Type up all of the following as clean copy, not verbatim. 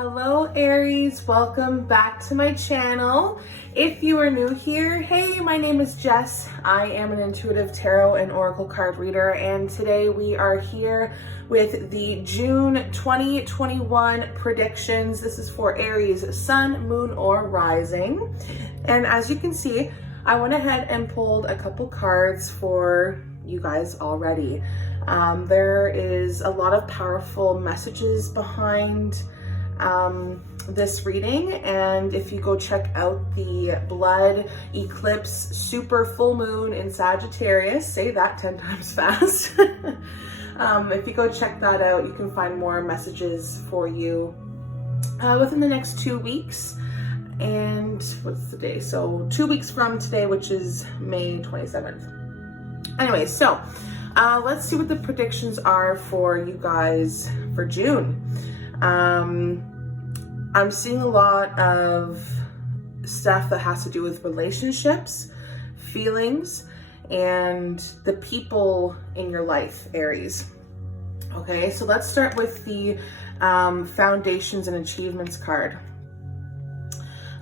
Hello Aries, welcome back to my channel. If you are new here, hey, my name is Jess. I am an intuitive tarot and oracle card reader, and today we are here with the June 2021 predictions. This is for Aries, sun, moon, or rising. And as you can see, I went ahead and pulled a couple cards for you guys already. There is a lot of powerful messages behind this reading, and if you go check out the blood eclipse super full moon in Sagittarius, say that 10 times fast. If you go check that out, you can find more messages for you within the next 2 weeks. And what's the day? So 2 weeks from today, which is May 27th. Anyway, so let's see what the predictions are for you guys for June. I'm seeing a lot of stuff that has to do with relationships, feelings, and the people in your life, Aries. Okay, so let's start with the foundations and achievements card.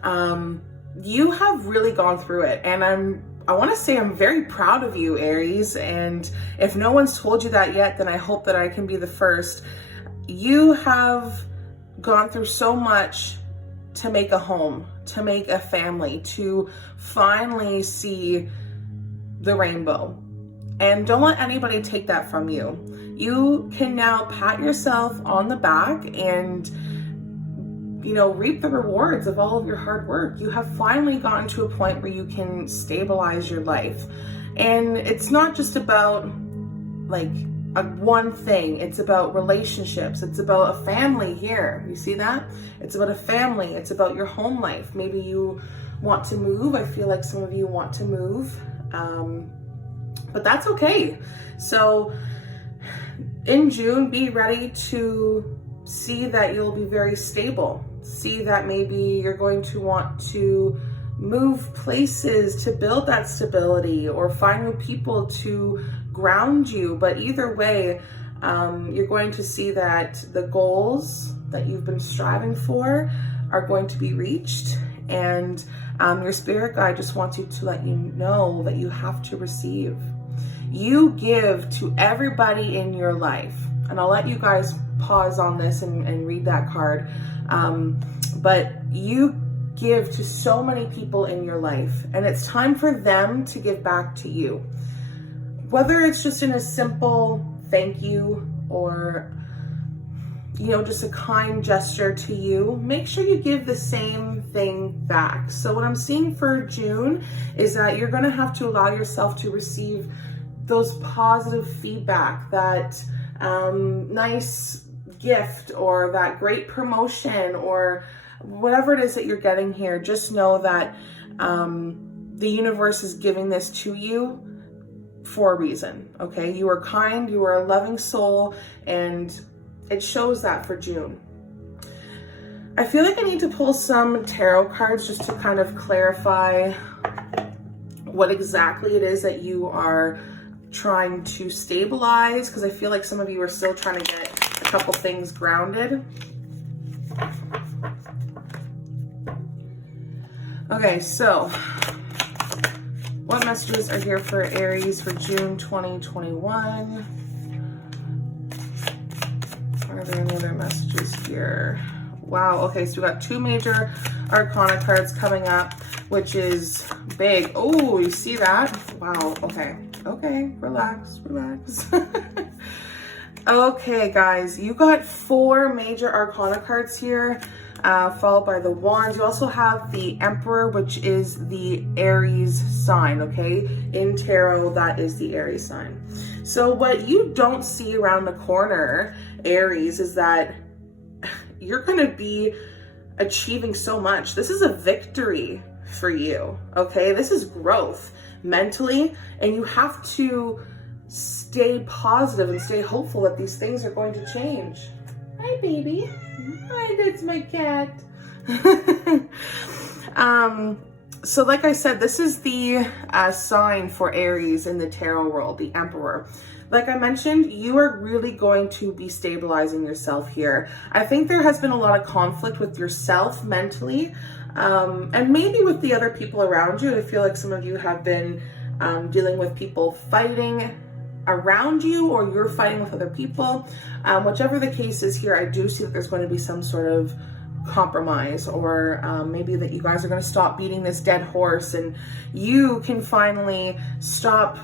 You have really gone through it, and I want to say I'm very proud of you, Aries, and if no one's told you that yet, then I hope that I can be the first. You have gone through so much to make a home, to make a family, to finally see the rainbow. And don't let anybody take that from you. You can now pat yourself on the back and, you know, reap the rewards of all of your hard work. You have finally gotten to a point where you can stabilize your life. And it's not just about like one thing. It's about relationships. It's about a family here. You see that? It's about a family. It's about your home life. Maybe you want to move. I feel like some of you want to move, but that's okay. So in June, be ready to see that you'll be very stable. See that maybe you're going to want to move places to build that stability, or find new people to ground you. But either way, you're going to see that the goals that you've been striving for are going to be reached, and your spirit guide just wants you to let you know that you have to receive. You give to everybody in your life, and I'll let you guys pause on this and read that card, but you give to so many people in your life, and it's time for them to give back to you. Whether it's just in a simple thank you, or, you know, just a kind gesture to you, make sure you give the same thing back. So what I'm seeing for June is that you're going to have to allow yourself to receive those positive feedback, that nice gift, or that great promotion, or whatever it is that you're getting here. Just know that the universe is giving this to you for a reason. Okay, you are kind, you are a loving soul, and it shows that for June. I feel like I need to pull some tarot cards just to kind of clarify what exactly it is that you are trying to stabilize, because I feel like some of you are still trying to get a couple things grounded. Okay, so what messages are here for Aries for June 2021? Are there any other messages here? Wow, okay, so we got two major arcana cards coming up, which is big. Oh, you see that? Wow, okay. Okay, relax. Okay, guys, you got 4 major arcana cards here, followed by the wands. You also have the Emperor, which is the Aries sign, okay? In tarot, that is the Aries sign. So what you don't see around the corner, Aries, is that you're going to be achieving so much. This is a victory for you, okay? This is growth mentally, and you have to stay positive and stay hopeful that these things are going to change. Hi, baby. Hi, that's my cat. So like I said, this is the sign for Aries in the tarot world, the Emperor. Like I mentioned, you are really going to be stabilizing yourself here. I think there has been a lot of conflict with yourself mentally, and maybe with the other people around you. I feel like some of you have been dealing with people fighting around you, or you're fighting with other people. Whichever the case is here, I do see that there's going to be some sort of compromise, or maybe that you guys are going to stop beating this dead horse, and you can finally stop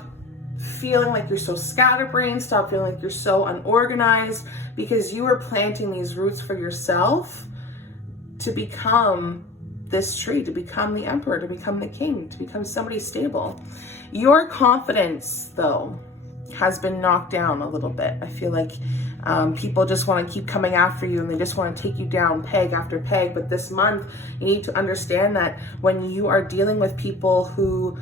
feeling like you're so scatterbrained, stop feeling like you're so unorganized, because you are planting these roots for yourself to become this tree, to become the emperor, to become the king, to become somebody stable. Your confidence, though, has been knocked down a little bit. I feel like people just want to keep coming after you, and they just want to take you down peg after peg. But this month, you need to understand that when you are dealing with people who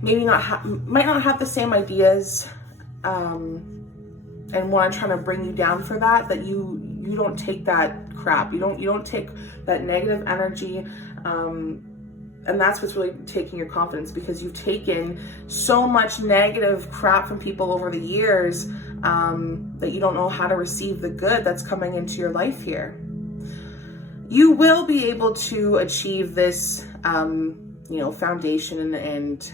maybe might not have the same ideas, and want to try to bring you down for that, that you don't take that crap. You don't take that negative energy. And that's what's really taking your confidence, because you've taken so much negative crap from people over the years that you don't know how to receive the good that's coming into your life here. You will be able to achieve this, foundation and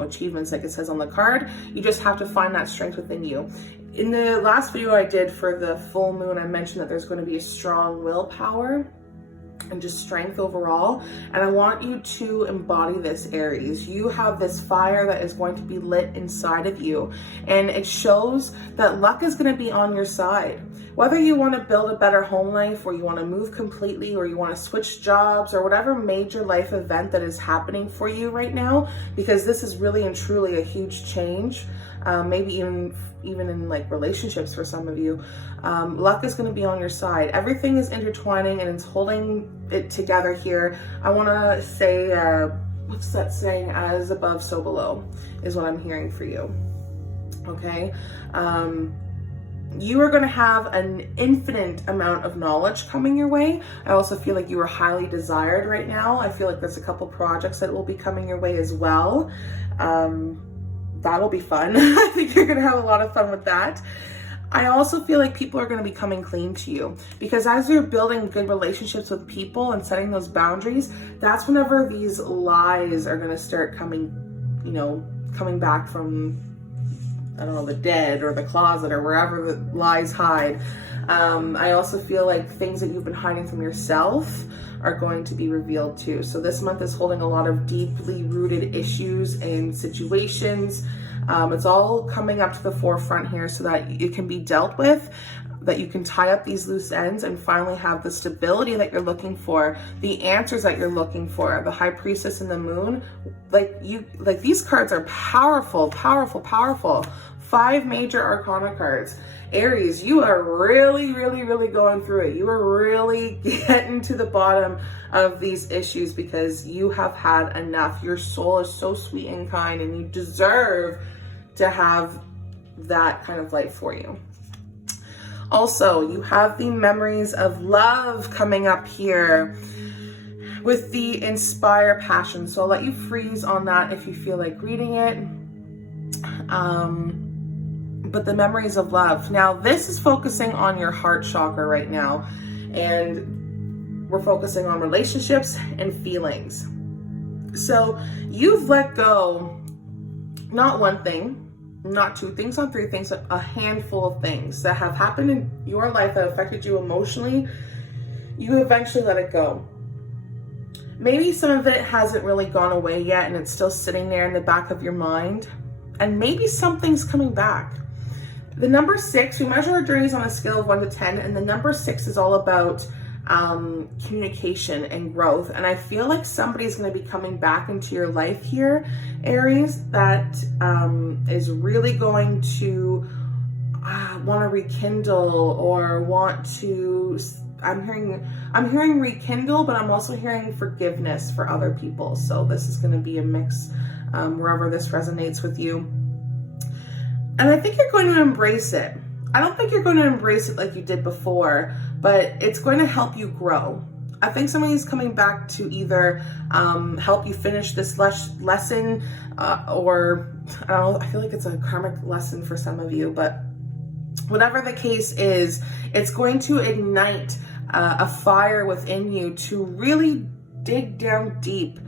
achievements like it says on the card. You just have to find that strength within you. In the last video I did for the full moon, I mentioned that there's going to be a strong willpower and just strength overall. And I want you to embody this, Aries. You have this fire that is going to be lit inside of you. And it shows that luck is going to be on your side. Whether you want to build a better home life, or you want to move completely, or you want to switch jobs, or whatever major life event that is happening for you right now, because this is really and truly a huge change. Maybe even in like relationships for some of you, luck is going to be on your side. Everything is intertwining and it's holding it together here. I want to say, what's that saying? As above, so below is what I'm hearing for you. Okay. You are going to have an infinite amount of knowledge coming your way. I also feel like you are highly desired right now. I feel like there's a couple projects that will be coming your way as well. That'll be fun. I think you're going to have a lot of fun with that. I also feel like people are going to be coming clean to you, because as you're building good relationships with people and setting those boundaries, that's whenever these lies are going to start coming back from, I don't know, the dead or the closet or wherever the lies hide. I also feel like things that you've been hiding from yourself are going to be revealed too. So this month is holding a lot of deeply rooted issues and situations. It's all coming up to the forefront here so that it can be dealt with, that you can tie up these loose ends and finally have the stability that you're looking for, the answers that you're looking for. The High Priestess and the Moon, these cards are powerful, powerful, powerful. 5 major arcana cards. Aries, you are really, really, really going through it. You are really getting to the bottom of these issues because you have had enough. Your soul is so sweet and kind, and you deserve to have that kind of life for you. Also, you have the memories of love coming up here with the Inspire Passion. So I'll let you freeze on that if you feel like reading it. But the memories of love. Now, this is focusing on your heart chakra right now. And we're focusing on relationships and feelings. So you've let go, not one thing, not 2 things, not 3 things, but a handful of things that have happened in your life that affected you emotionally. You eventually let it go. Maybe some of it hasn't really gone away yet and it's still sitting there in the back of your mind. And maybe something's coming back. The number 6, we measure our journeys on a scale of 1 to 10, and the number 6 is all about communication and growth. And I feel like somebody's going to be coming back into your life here, Aries, that is really going to want to rekindle or want to. I'm hearing rekindle, but I'm also hearing forgiveness for other people. So this is going to be a mix wherever this resonates with you. And I think you're going to embrace it. I don't think you're going to embrace it like you did before, but it's going to help you grow. I think somebody's coming back to either help you finish this lesson or I don't know, I feel like it's a karmic lesson for some of you, but whatever the case is, it's going to ignite a fire within you to really dig down deep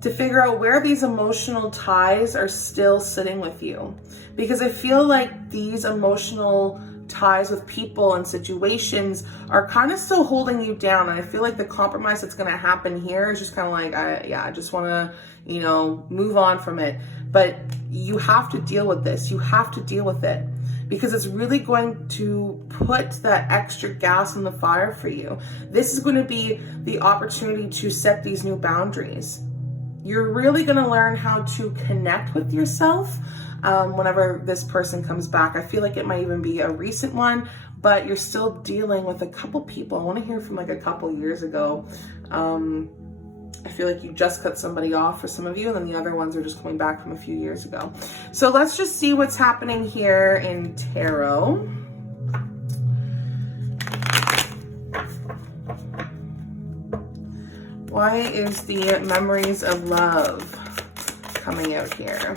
to figure out where these emotional ties are still sitting with you. Because I feel like these emotional ties with people and situations are kind of still holding you down. And I feel like the compromise that's going to happen here is just kind of like, I just want to, you know, move on from it. But you have to deal with this. You have to deal with it because it's really going to put that extra gas in the fire for you. This is going to be the opportunity to set these new boundaries. You're really going to learn how to connect with yourself whenever this person comes back. I feel like it might even be a recent one, but you're still dealing with a couple people. I want to hear from like a couple years ago. I feel like you just cut somebody off for some of you, and then the other ones are just coming back from a few years ago. So let's just see what's happening here in tarot. Why is the memories of love coming out here?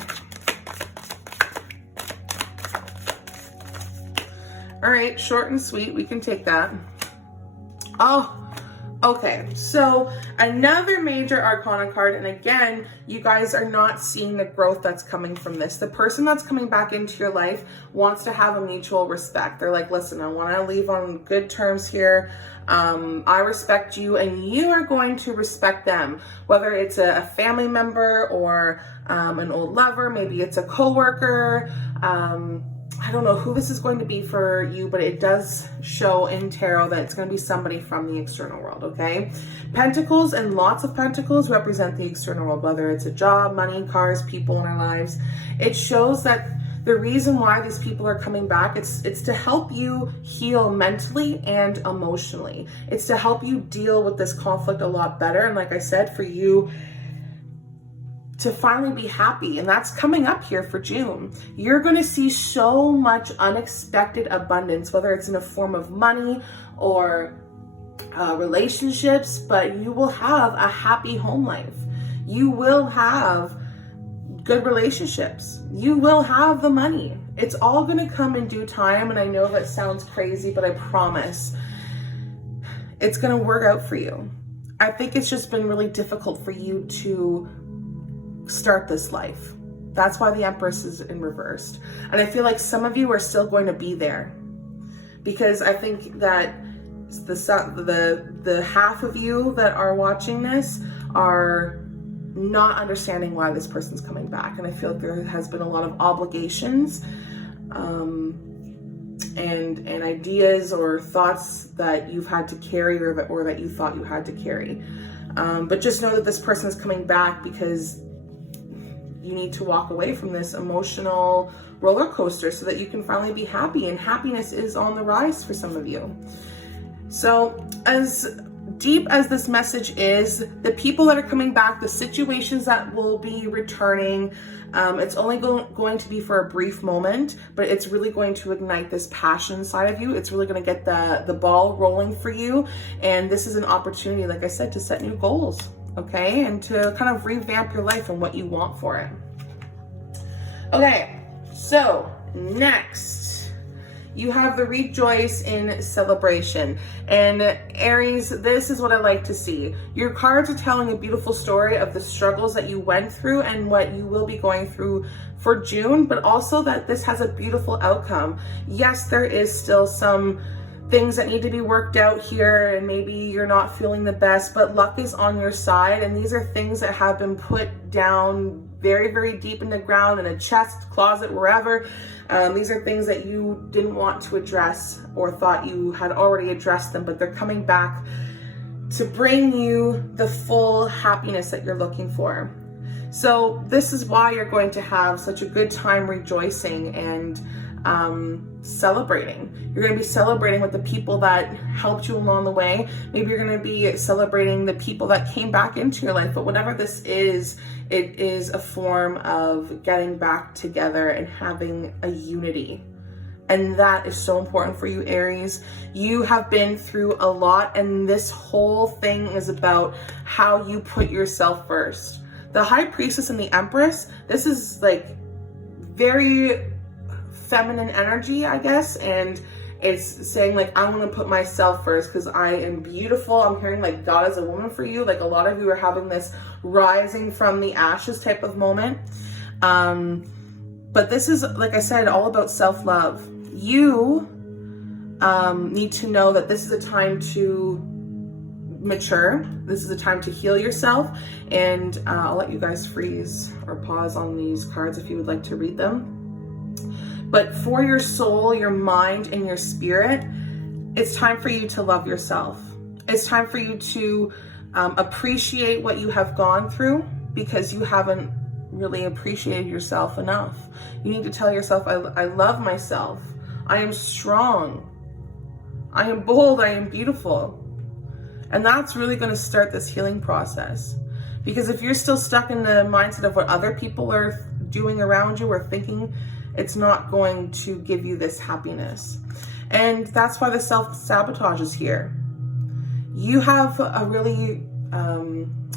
All right, short and sweet, we can take that. Oh, okay, so another major arcana card, and again, you guys are not seeing the growth that's coming from this. The person that's coming back into your life wants to have a mutual respect. They're like, listen, I want to leave on good terms here. I respect you and you are going to respect them, whether it's a family member or an old lover, maybe it's a coworker. I don't know who this is going to be for you, but it does show in tarot that it's going to be somebody from the external world, okay? Pentacles and lots of pentacles represent the external world, whether it's a job, money, cars, people in our lives. It shows that the reason why these people are coming back, it's to help you heal mentally and emotionally. It's to help you deal with this conflict a lot better. And like I said, for you to finally be happy, and that's coming up here for June. You're going to see so much unexpected abundance, whether it's in a form of money or relationships, but you will have a happy home life. You will have good relationships. You will have the money. It's all going to come in due time, and I know that sounds crazy, but I promise it's going to work out for you. I think it's just been really difficult for you to start this life. That's why the Empress is in reversed. And I feel like some of you are still going to be there because I think that the half of you that are watching this are not understanding why this person's coming back. And I feel like there has been a lot of obligations and ideas or thoughts that you've had to carry or that you thought you had to carry. But just know that this person is coming back because you need to walk away from this emotional roller coaster so that you can finally be happy, and happiness is on the rise for some of you. So as deep as this message is, the people that are coming back, the situations that will be returning, it's only going to be for a brief moment, but it's really going to ignite this passion side of you. It's really going to get the ball rolling for you. And this is an opportunity, like I said, to set new goals. Okay, and to kind of revamp your life and what you want for it. Okay, so next you have the rejoice in celebration. And Aries, this is what I like to see. Your cards are telling a beautiful story of the struggles that you went through and what you will be going through for June, but also that this has a beautiful outcome. Yes, there is still some things that need to be worked out here, and maybe you're not feeling the best, but luck is on your side. And these are things that have been put down very, very deep in the ground, in a chest, closet, wherever. These are things that you didn't want to address or thought you had already addressed them, but they're coming back to bring you the full happiness that you're looking for. So this is why you're going to have such a good time rejoicing and celebrating. You're going to be celebrating with the people that helped you along the way. Maybe you're going to be celebrating the people that came back into your life, but whatever this is, it is a form of getting back together and having a unity And that is so important for you, Aries. You have been through a lot, and this whole thing is about how you put yourself first. The High Priestess and the Empress, this is like very feminine energy, I guess, and it's saying like, I want to put myself first because I am beautiful. I'm hearing like God is a woman for you. Like a lot of you are having this rising from the ashes type of moment. But this is, like I said, all about self-love. You need to know that this is a time to mature. This is a time to heal yourself. And I'll let you guys freeze or pause on these cards if you would like to read them. But for your soul, your mind, and your spirit, it's time for you to love yourself. It's time for you to appreciate what you have gone through, because you haven't really appreciated yourself enough. You need to tell yourself, I love myself. I am strong. I am bold. I am beautiful. And that's really going to start this healing process. Because if you're still stuck in the mindset of what other people are doing around you or thinking, it's not going to give you this happiness. And that's why the self-sabotage is here. You have a really,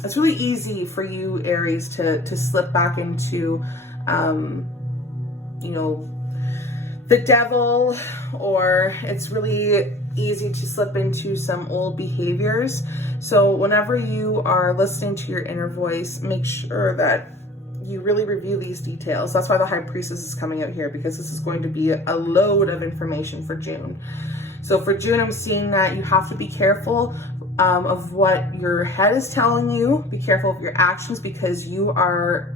it's really easy for you, Aries, to slip back into, you know, the devil, or it's really easy to slip into some old behaviors. So whenever you are listening to your inner voice, make sure that you really review these details. That's why the High Priestess is coming out here, because this is going to be a load of information for June. So for June, I'm seeing that you have to be careful of what your head is telling you. Be careful of your actions, because you are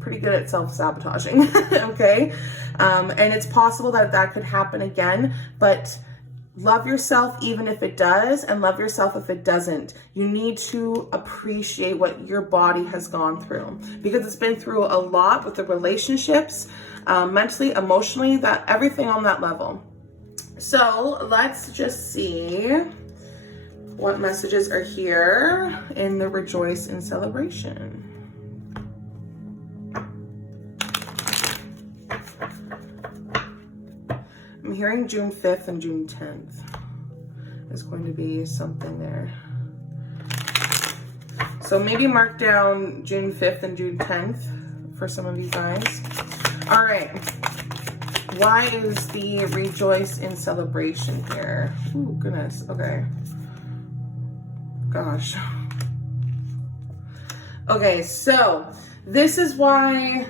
pretty good at self-sabotaging, okay? And it's possible that that could happen again, but love yourself even if it does, and love yourself if it doesn't. You need to appreciate what your body has gone through, because it's been through a lot with the relationships, mentally, emotionally, that everything on that level. So let's just see what messages are here in the Rejoice in Celebration. I'm hearing June 5th and June 10th. There's going to be something there. So maybe mark down June 5th and June 10th for some of you guys. All right. Why is the Rejoice in Celebration here? Oh, goodness. Okay. Gosh. Okay, so this is why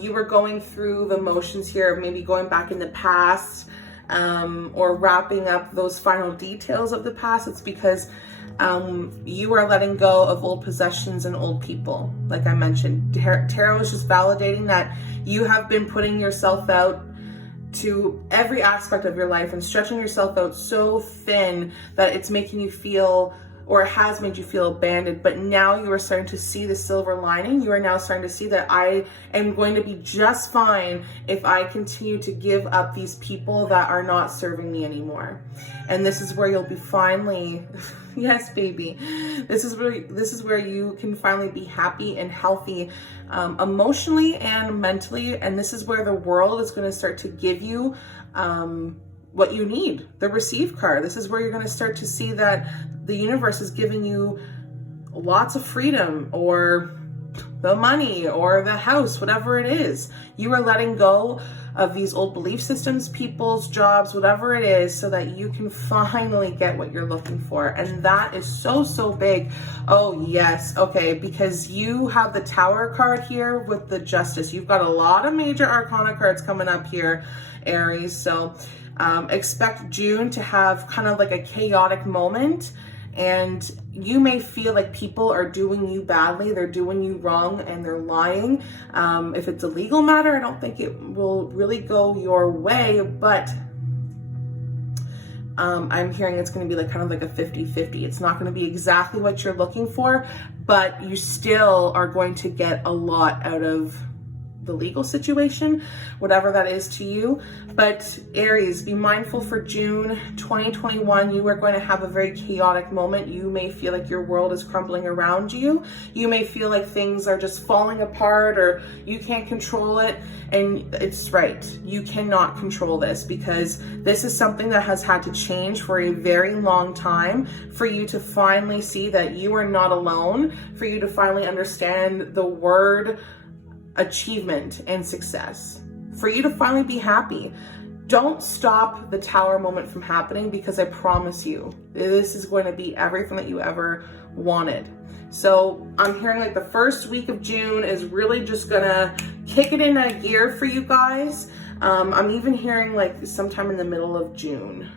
you were going through the motions here, maybe going back in the past, or wrapping up those final details of the past. It's because you are letting go of old possessions and old people. Like I mentioned, Tarot is just validating that you have been putting yourself out to every aspect of your life and stretching yourself out so thin that it's making you feel, or it has made you feel, abandoned. But now you are starting to see the silver lining. You are now starting to see that I am going to be just fine if I continue to give up these people that are not serving me anymore. And this is where you'll be finally, yes, baby. This is where you can finally be happy and healthy, emotionally and mentally. And this is where the world is going to start to give you, what you need, the Receive card. This is where you're going to start to see that the universe is giving you lots of freedom, or the money, or the house, whatever it is. You are letting go of these old belief systems, people's jobs, whatever it is, so that you can finally get what you're looking for. And that is so, so big. Oh, yes. Okay. Because you have the Tower card here with the Justice. You've got a lot of major arcana cards coming up here, Aries. So expect June to have kind of like a chaotic moment, and you may feel like people are doing you badly, they're doing you wrong, and they're lying. If it's a legal matter, I don't think it will really go your way, but I'm hearing it's going to be like kind of like a 50-50. It's not going to be exactly what you're looking for, but you still are going to get a lot out of the legal situation, whatever that is to you. But Aries, be mindful for June 2021. You are going to have a very chaotic moment. You may feel like your world is crumbling around you. You may feel like things are just falling apart or you can't control it. And it's right. You cannot control this, because this is something that has had to change for a very long time for you to finally see that you are not alone, for you to finally understand the word achievement and success, for you to finally be happy. Don't stop the tower moment from happening, because I promise you, this is going to be everything that you ever wanted. So I'm hearing like the first week of June is really just gonna kick it in a gear for you guys. I'm even hearing like sometime in the middle of June.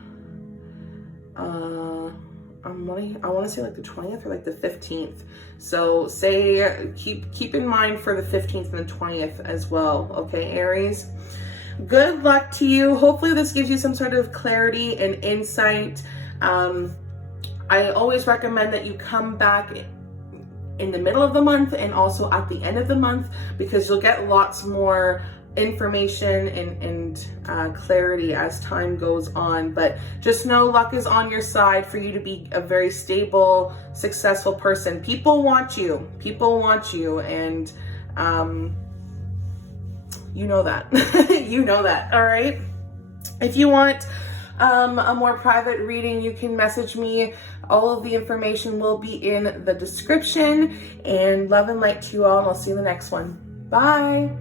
I want to say like the 20th or like the 15th. So say keep in mind for the 15th and the 20th as well. Okay, Aries. Good luck to you. Hopefully this gives you some sort of clarity and insight. I always recommend that you come back in the middle of the month and also at the end of the month, because you'll get lots more information and clarity as time goes on. But just know luck is on your side for you to be a very stable, successful person. People want you. People want you, and you know that. You know that. All right. If you want a more private reading, you can message me. All of the information will be in the description. And love and light to you all, and I'll see you in the next one. Bye.